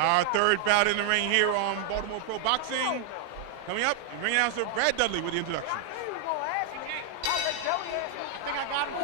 Our third bout in the ring here on Baltimore Pro Boxing. Coming up, ring announcer Brad Dudley with the introduction. I think I got him.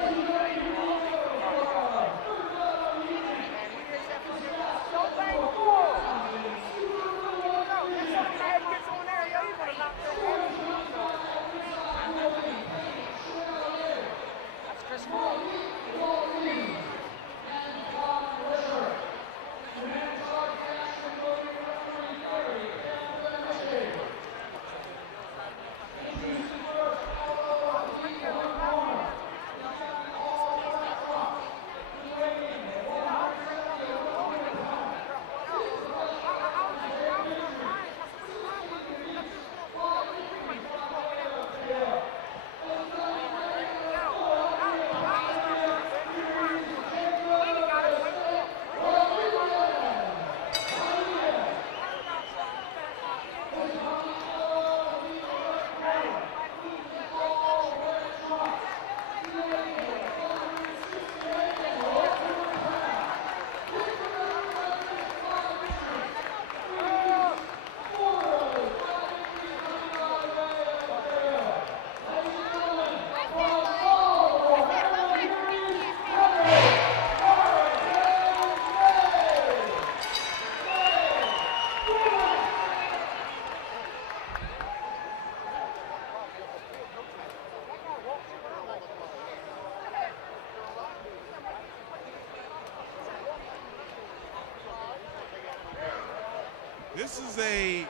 This is a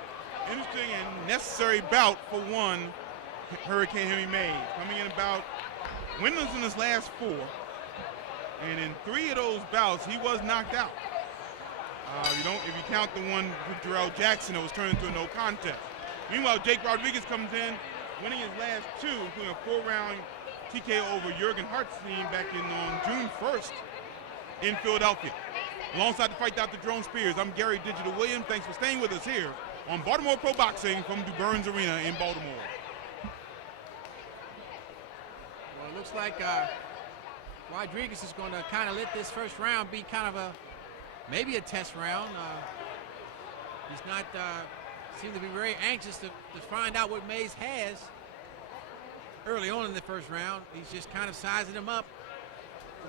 interesting and necessary bout for one Hurricane Henry Mays. Coming in about winless in his last 4. And in 3 of those bouts, he was knocked out. If you count the one with Jarrell Jackson, it was turned into a no contest. Meanwhile, Jake Rodriguez comes in, winning his last 2, including a 4-round TKO over Jurgen Hartstein back on June 1st in Philadelphia. Alongside the fight Dr. Jerome Spears, I'm Gary Digital Williams. Thanks for staying with us here on Baltimore Pro Boxing from Duburns Arena in Baltimore. Well, it looks like Rodriguez is going to kind of let this first round be kind of maybe a test round. He's not seemed to be very anxious to find out what Mays has early on in the first round. He's just kind of sizing him up.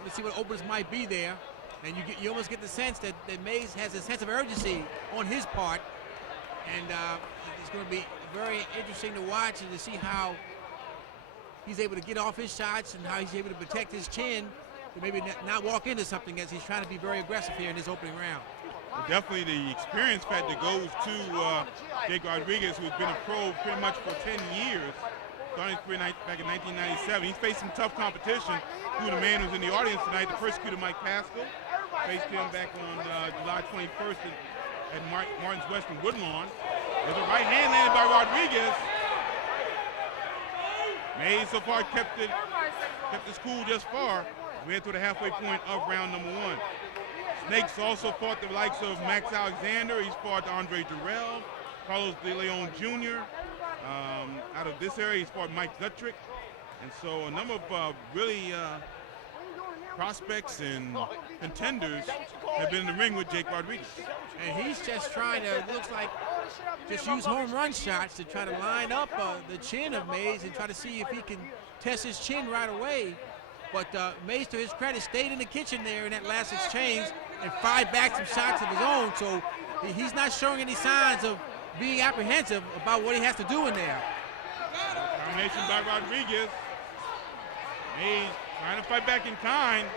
Let's see what openings might be there. And you almost get the sense that Mays has a sense of urgency on his part. And it's going to be very interesting to watch and to see how he's able to get off his shots and how he's able to protect his chin to maybe not walk into something as he's trying to be very aggressive here in this opening round. Well, definitely the experience factor goes to Jake Rodriguez, who's been a pro pretty much for 10 years. Starting back in 1997. He's faced some tough competition. Who the man who's in the audience tonight, the persecutor Mike Pascal, faced him back on July 21st at Martin's Western Woodlawn. There's a right hand landed by Rodriguez. Mays so far kept his cool just far. We head to the halfway point of round number 1. Snakes also fought the likes of Max Alexander. He's fought Andre Durrell, Carlos De Leon Jr. Out of this area, he's fought Mike Gutrick. And so a number of really prospects and contenders have been in the ring with Jake Rodriguez. And he's just trying to, looks like, just use home run shots to try to line up the chin of Mays and try to see if he can test his chin right away. But Mays, to his credit, stayed in the kitchen there in that last exchange and fired back some shots of his own. So he's not showing any signs of being apprehensive about what he has to do in there. Combination by Rodriguez. Mays trying to fight back in kind.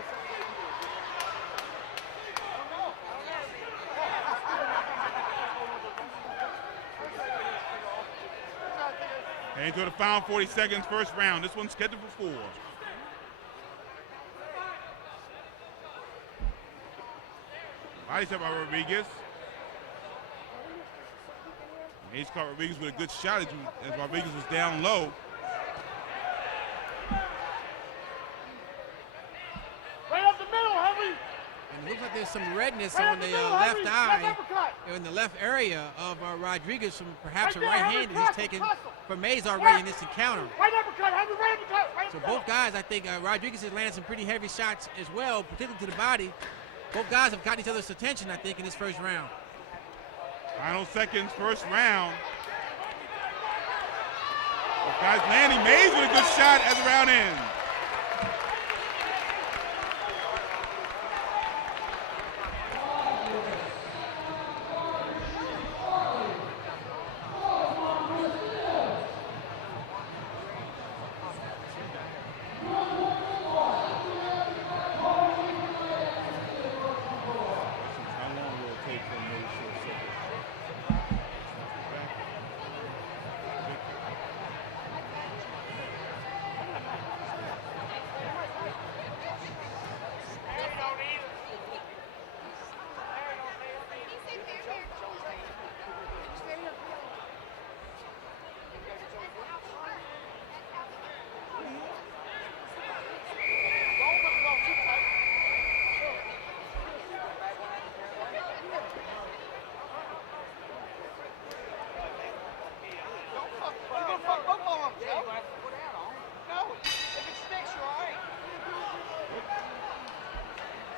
And into the final 40 seconds, first round. This one's scheduled for 4. Body shot by Rodriguez. Mays caught Rodriguez with a good shot as Rodriguez was down low. Right up the middle, Henry. And it looks like there's some redness on the left eye, in the left area of Rodriguez from perhaps a right hand that he's taken from Mays already in this encounter. Right uppercut, Henry, right uppercut, right So uppercut. both guys, I think Rodriguez has landed some pretty heavy shots as well, particularly to the body. Both guys have gotten each other's attention, I think, in this first round. Final seconds, first round. The guys landing. Mays with a good shot as the round ends.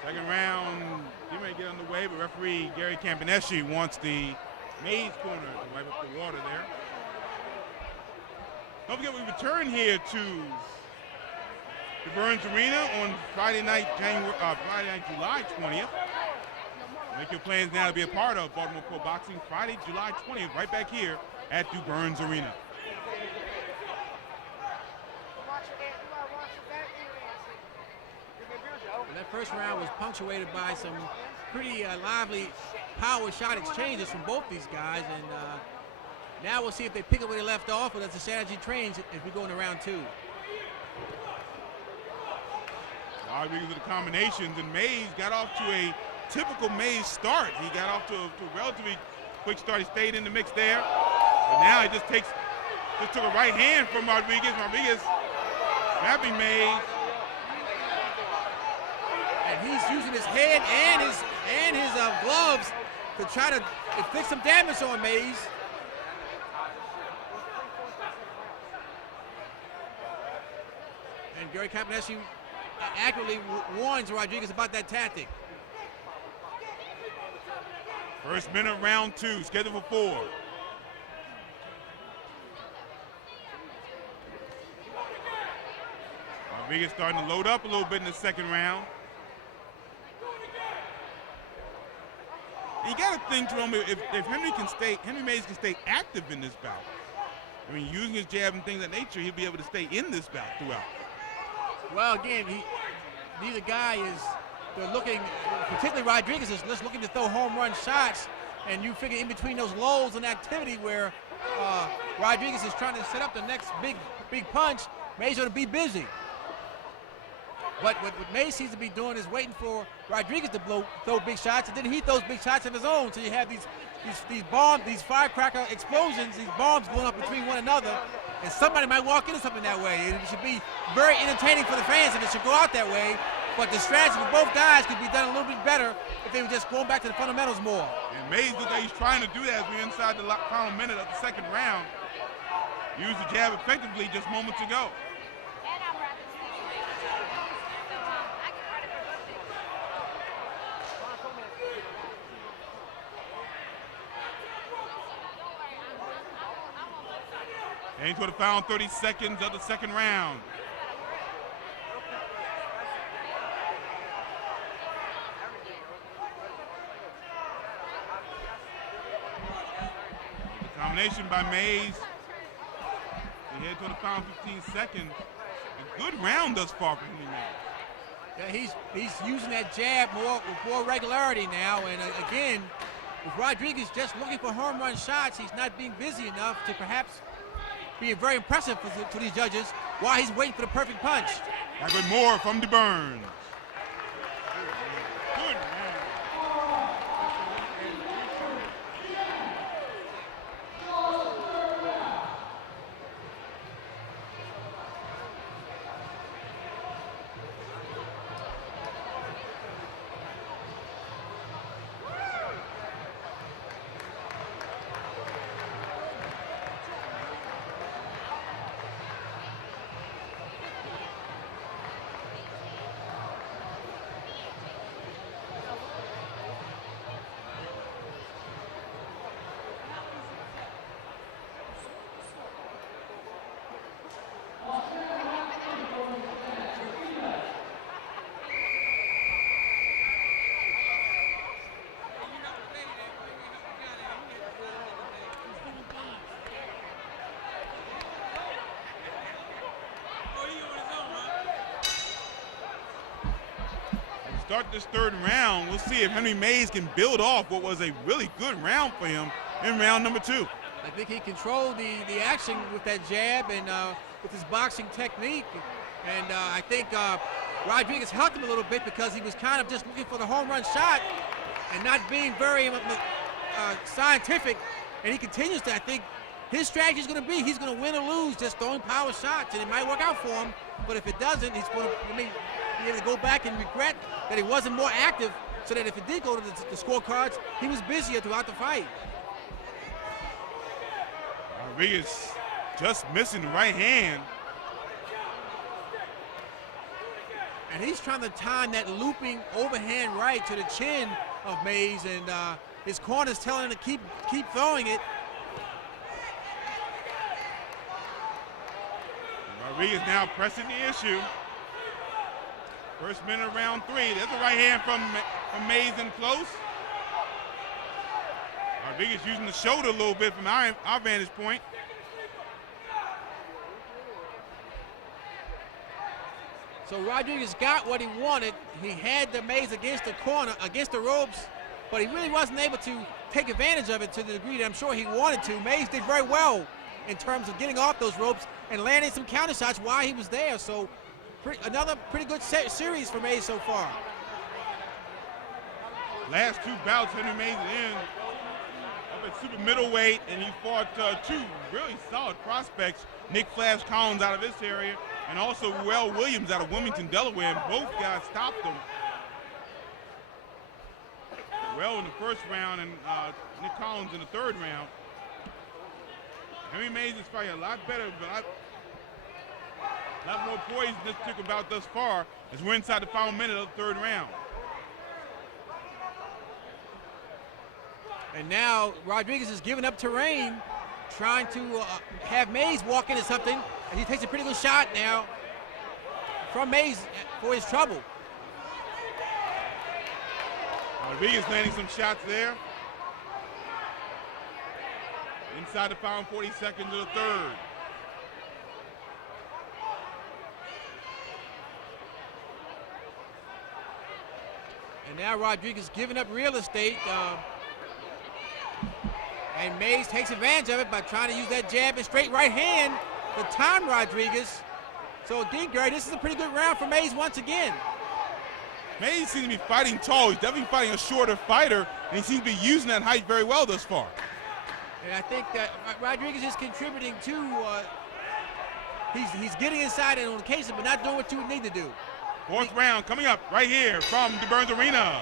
Second round, he may get underway, but referee Gary Campaneschi wants the Mays corner to wipe up the water there. Don't forget, we return here to Duburns Arena on Friday night, July 20th. Make your plans now to be a part of Baltimore Pro Boxing Friday, July 20th, right back here at Duburns Arena. That first round was punctuated by some pretty lively power shot exchanges from both these guys, and now we'll see if they pick up where they left off, or that's the strategy trains as we go into round two. Rodriguez with the combinations, and Mays got off to a typical Mays start. He got off to a relatively quick start. He stayed in the mix there, but now he just took a right hand from Rodriguez. Rodriguez snapping Mays. And he's using his head and his gloves to try to inflict some damage on Mays. And Gary Campaneschi accurately warns Rodriguez about that tactic. First minute, round two, scheduled for 4. Rodriguez starting to load up a little bit in the second round. You got to think, Jerome, if Henry Mays can stay active in this bout, I mean, using his jab and things of that nature, he'll be able to stay in this bout throughout. Well, again, neither guy they're looking, particularly Rodriguez is just looking to throw home run shots, and you figure in between those lulls in activity where Rodriguez is trying to set up the next big punch, Mays ought to be busy. But what Mays seems to be doing is waiting for Rodriguez to throw big shots, and then he throws big shots of his own. So you have these bombs, these firecracker explosions, these bombs going up between one another, and somebody might walk into something that way. It should be very entertaining for the fans if it should go out that way. But the strategy for both guys could be done a little bit better if they were just going back to the fundamentals more. And Mays looks like he's trying to do that as we're inside the final minute of the second round. Used the jab effectively just moments ago. Heading to the final 30 seconds of the second round. Combination by Mays. We head to the final 15 seconds. A good round thus far for Henry Mays. Yeah, he's using that jab with more regularity now, and again, with Rodriguez just looking for home run shots, he's not being busy enough to perhaps be very impressive to these judges while he's waiting for the perfect punch. Back with more from Duburns. Good. start this third round, we'll see if Henry Mays can build off what was a really good round for him in round number 2. I think he controlled the action with that jab and with his boxing technique. And I think Rodriguez helped him a little bit because he was kind of just looking for the home run shot and not being very scientific. And he continues to, I think, his strategy is going to be he's going to win or lose just throwing power shots. And it might work out for him, but if it doesn't, he's going to be able to go back and regret that he wasn't more active so that if it did go to the scorecards, he was busier throughout the fight. Rodriguez just missing the right hand. And he's trying to time that looping overhand right to the chin of Mays, and his corner's telling him to keep throwing it. Rodriguez now pressing the issue. First minute of round 3. There's a right hand from Mays in close. Rodriguez using the shoulder a little bit from our vantage point. So Rodriguez got what he wanted. He had the Mays against the corner, against the ropes, but he really wasn't able to take advantage of it to the degree that I'm sure he wanted to. Mays did very well in terms of getting off those ropes and landing some counter shots while he was there. So another pretty good series for Mays so far. Last 2 bouts, Henry Mays is in up at super middleweight, and he fought 2 really solid prospects, Nick Flash Collins out of this area, and also Ruel Williams out of Wilmington, Delaware, and both guys stopped him. Ruel in the first round and Nick Collins in the third round. Henry Mays is fighting a lot better, but a lot more poised in this particular bout thus far as we're inside the final minute of the third round. And now Rodriguez is giving up terrain, trying to have Mays walk into something, and he takes a pretty good shot now from Mays for his trouble. Rodriguez landing some shots there. Inside the final 40 seconds of the third. And now Rodriguez giving up real estate. And Mays takes advantage of it by trying to use that jab and straight right hand to time Rodriguez. So again, Gary, this is a pretty good round for Mays once again. Mays seems to be fighting tall. He's definitely fighting a shorter fighter, and he seems to be using that height very well thus far. And I think that Rodriguez is contributing to, he's getting inside and on occasion, but not doing what you would need to do. Fourth round coming up right here from Duburns Arena.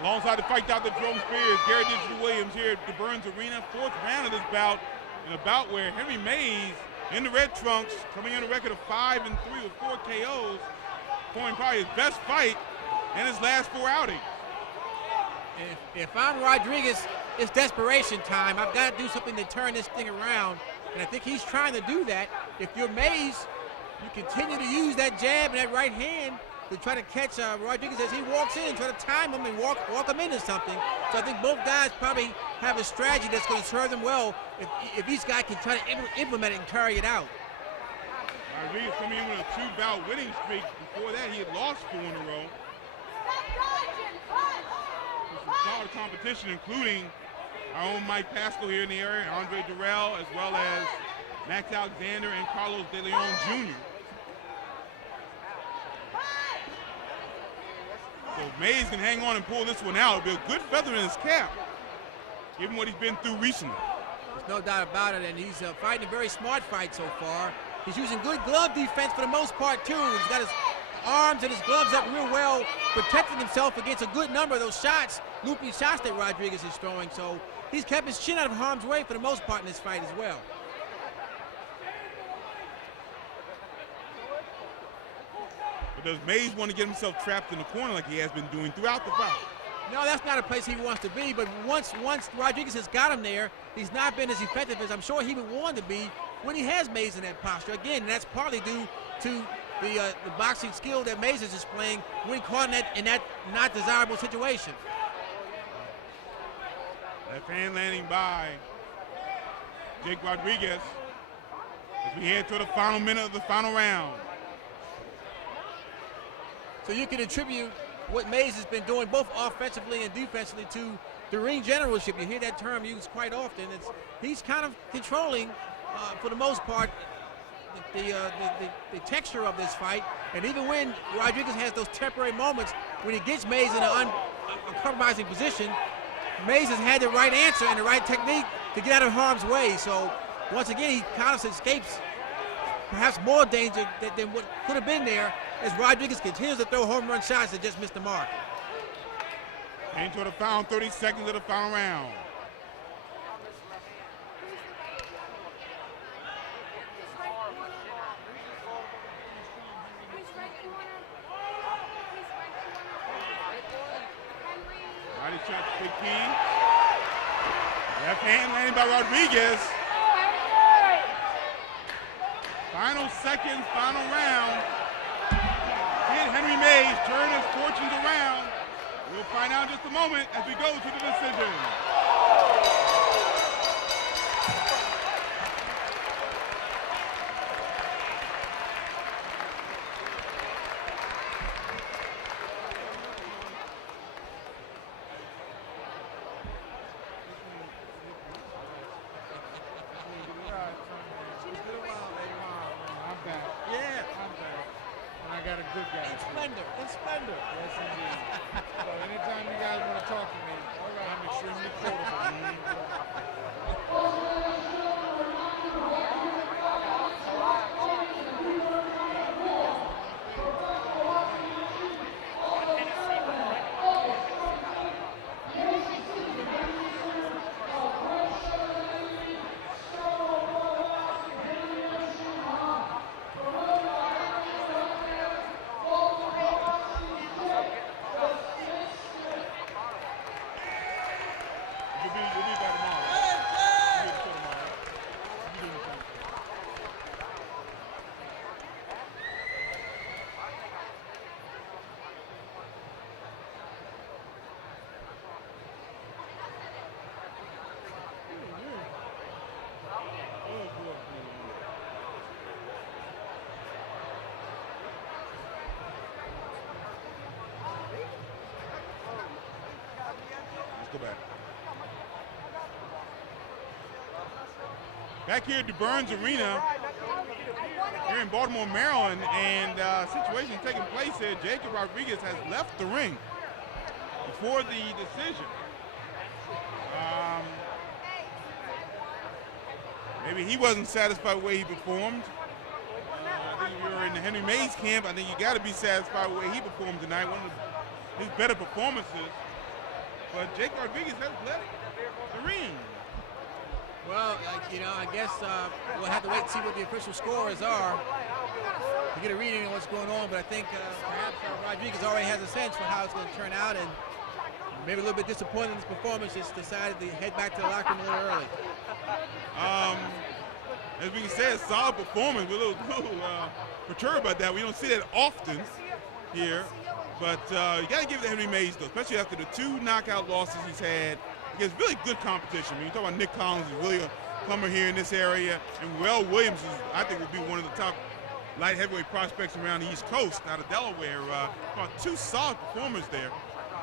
Alongside the fight Dr. Jerome Spears, Gary Digital Williams here at Duburns Arena. Fourth round of this bout, in a bout where Henry Mays in the red trunks, coming in a record of 5-3 with 4 KOs, scoring probably his best fight in his last 4 outings. If I'm Rodriguez, it's desperation time. I've got to do something to turn this thing around, and I think he's trying to do that. If you're Mays, you continue to use that jab and that right hand to try to catch Rodriguez as he walks in, try to time him and walk him into something. So I think both guys probably have a strategy that's going to serve them well if each guy can try to implement it and carry it out. Rodriguez coming in with a 2-bout winning streak. Before that, he had lost 4 in a row. Some solid competition, including our own Mike Pascal here in the area, Andre Durrell, as well as Max Alexander and Carlos De Leon Jr. So Mays can hang on and pull this one out. It'll be a good feather in his cap, given what he's been through recently. There's no doubt about it, and he's fighting a very smart fight so far. He's using good glove defense for the most part, too. He's got his arms and his gloves up real well, protecting himself against a good number of those shots, loopy shots that Rodriguez is throwing. So he's kept his chin out of harm's way for the most part in this fight as well. But does Mays want to get himself trapped in the corner like he has been doing throughout the fight? No, that's not a place he wants to be, but once Rodriguez has got him there, he's not been as effective as I'm sure he would want to be when he has Mays in that posture. Again, that's partly due to the boxing skill that Mays is displaying when caught in that not desirable situation. Left hand landing by Jake Rodriguez as we head to the final minute of the final round. So you can attribute what Mays has been doing both offensively and defensively to the ring generalship. You hear that term used quite often. He's kind of controlling, for the most part, the texture of this fight. And even when Rodriguez has those temporary moments when he gets Mays in an uncompromising position, Mays has had the right answer and the right technique to get out of harm's way. So once again, he kind of escapes perhaps more danger than what could have been there as Rodriguez continues to throw home run shots that just missed the mark. Into the final 30 seconds of the final round. Body shot to Big Key. Left hand landing by Rodriguez. Final seconds, final round. Can Henry Mays turn his fortunes around? We'll find out in just a moment as we go to the decision. In splendor. Yes, indeed. So anytime you guys want to talk to me, all right, I'm extremely quotable. Go back. Back here at Duburns Arena, here in Baltimore, Maryland, and situation taking place here. Jacob Rodriguez has left the ring before the decision. Maybe he wasn't satisfied with the way he performed. I think if you're in the Henry Mays camp, I think you got to be satisfied with the way he performed tonight. One of his better performances. But Jake Rodriguez has left the ring. Well, I guess we'll have to wait and see what the official scores are to get a reading on what's going on. But I think perhaps Rodriguez already has a sense for how it's going to turn out, and maybe a little bit disappointed in his performance. Just decided to head back to the locker room a little early. As we said, solid performance. We're a little perturbed by that. We don't see that often here. But you got to give it to Henry Mays, though, especially after the 2 knockout losses he's had against really good competition. I mean, you talk about Nick Collins is really a plumber here in this area, and Will Williams is, I think, will be one of the top light heavyweight prospects around the East Coast out of Delaware. About 2 solid performers there.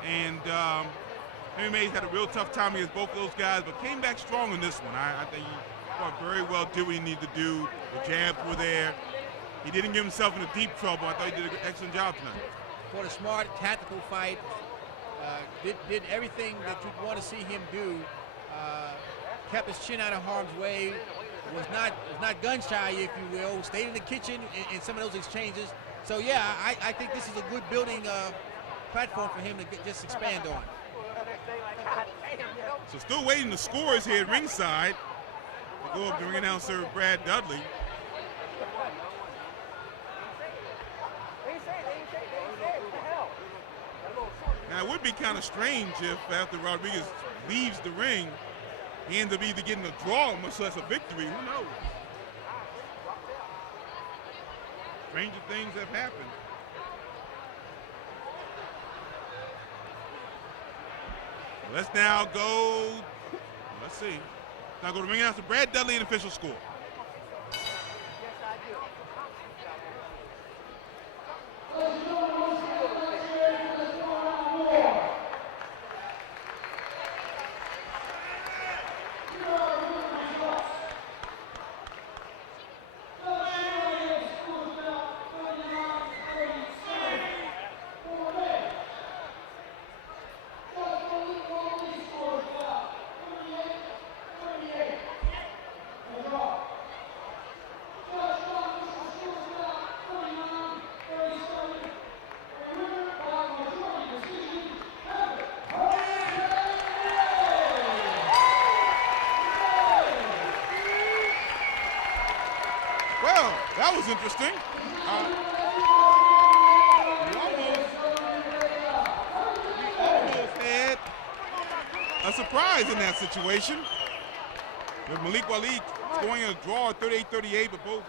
And Henry Mays had a real tough time against both of those guys, but came back strong in this one. I think fought very well, did what he needed to do. The jabs were there. He didn't get himself into deep trouble. I thought he did an excellent job tonight. For a smart, tactical fight, did everything that you'd want to see him do. Kept his chin out of harm's way. Was not gun shy, if you will. Stayed in the kitchen in some of those exchanges. So yeah, I think this is a good building platform for him to just expand on. So still waiting the scores here at ringside. They go up to ring announcer Brad Dudley. Now it would be kind of strange if after Rodriguez leaves the ring, he ends up either getting a draw, much less a victory. Who knows? Stranger things have happened. Let's now go. Let's see. Now go to ring announcer Brad Dudley and official score. Well, that was interesting. We almost had a surprise in that situation. With Malik Waleed scoring a draw at 38-38, but both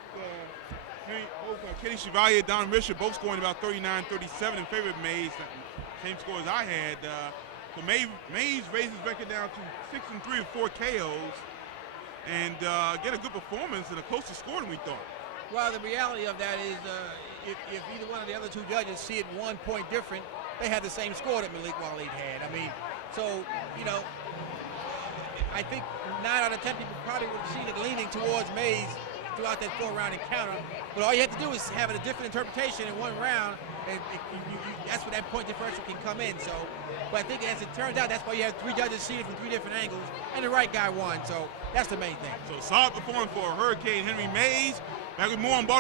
Kenny Chevalier and Don Risher both scoring about 39-37 in favor of Mays. Same score as I had. So Mays raises his record down to 6-3 with 4 KOs. And get a good performance and a closer score than we thought. Well, the reality of that is if either one of the other two judges see it 1 point different, they had the same score that Malik Waleed had. I mean, so, you know, I think 9 out of 10 people probably would have seen it leaning towards Mays throughout that 4-round encounter. But all you have to do is have a different interpretation in one round, and that's where that point differential can come in. So, but I think as it turns out, that's why you have 3 judges see it from 3 different angles, and the right guy won. So that's the main thing. So solid performance for Hurricane Henry Mays. Back with more on Baltimore.